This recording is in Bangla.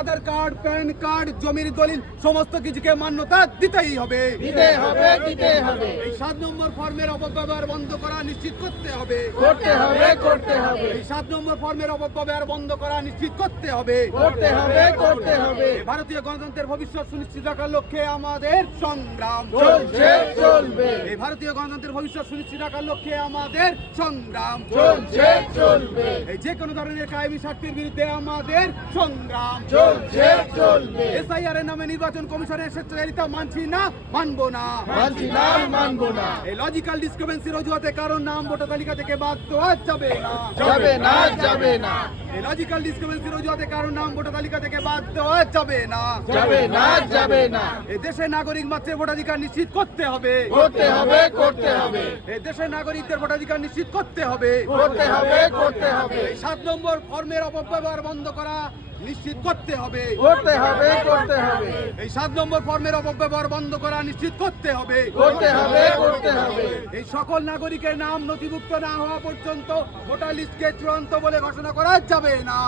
আধার কার্ড, প্যান কার্ড, জমির দলিল সমস্ত কিছুকে মান্যতা দিতেই হবে। এই 7 নম্বর ফর্মের অপব্যবহার বন্ধ করা নিশ্চিত করতে হবে। এই 7 নম্বর ফর্মের অপব্যবহার বন্ধ করা নিশ্চিত করতে হবে। এই ভারতীয় গণতন্ত্রের ভবিষ্যৎ সুনিশ্চিত রাখার লক্ষ্যে আমাদের সংগ্রাম চলবে। এই ভারতীয় গণতন্ত্রের ভবিষ্যৎ সুনিশ্চিত রাখার লক্ষ্যে আমাদের সংগ্রাম চলবে। এই যে কোনো ধরনের কায়েমি স্বার্থের বিরুদ্ধে আমাদের সংগ্রাম চলবে। এসআইআর এর নামে নির্বাচন কমিশনের স্বেচ্ছাচারিতা মানছি না, মানবো না। মানবো না। এই লজিক্যাল ডিসক্রিপেন্সির অজুহাতে কারণ নাম ভোটার তালিকা থেকে বাদ দেওয়া যাবে না। যাবে না। এই লজিক্যাল ডিসক্রিপেন্সির অজুহাতে কারণ নাম ভোটার তালিকা থেকে বাদ দেওয়া যাবে না। যাবে না। এই দেশের নাগরিক মাত্রের ভোটাধিকার নিশ্চিত করতে হবে। করতে হবে। এই দেশের নাগরিকদের ভোটাধিকার নিশ্চিত করতে হবে। এই 7 নম্বর ফর্মের অপব্যবহার বন্ধ করা নিশ্চিত করতে হবে। এই 7 নম্বর ফর্মের অপব্যবহার বন্ধ করা নিশ্চিত করতে হবে। এই সকল নাগরিকের নাম নথিভুক্ত না হওয়া পর্যন্ত ভোটার লিস্টকে চূড়ান্ত বলে ঘোষণা করা যাবে না।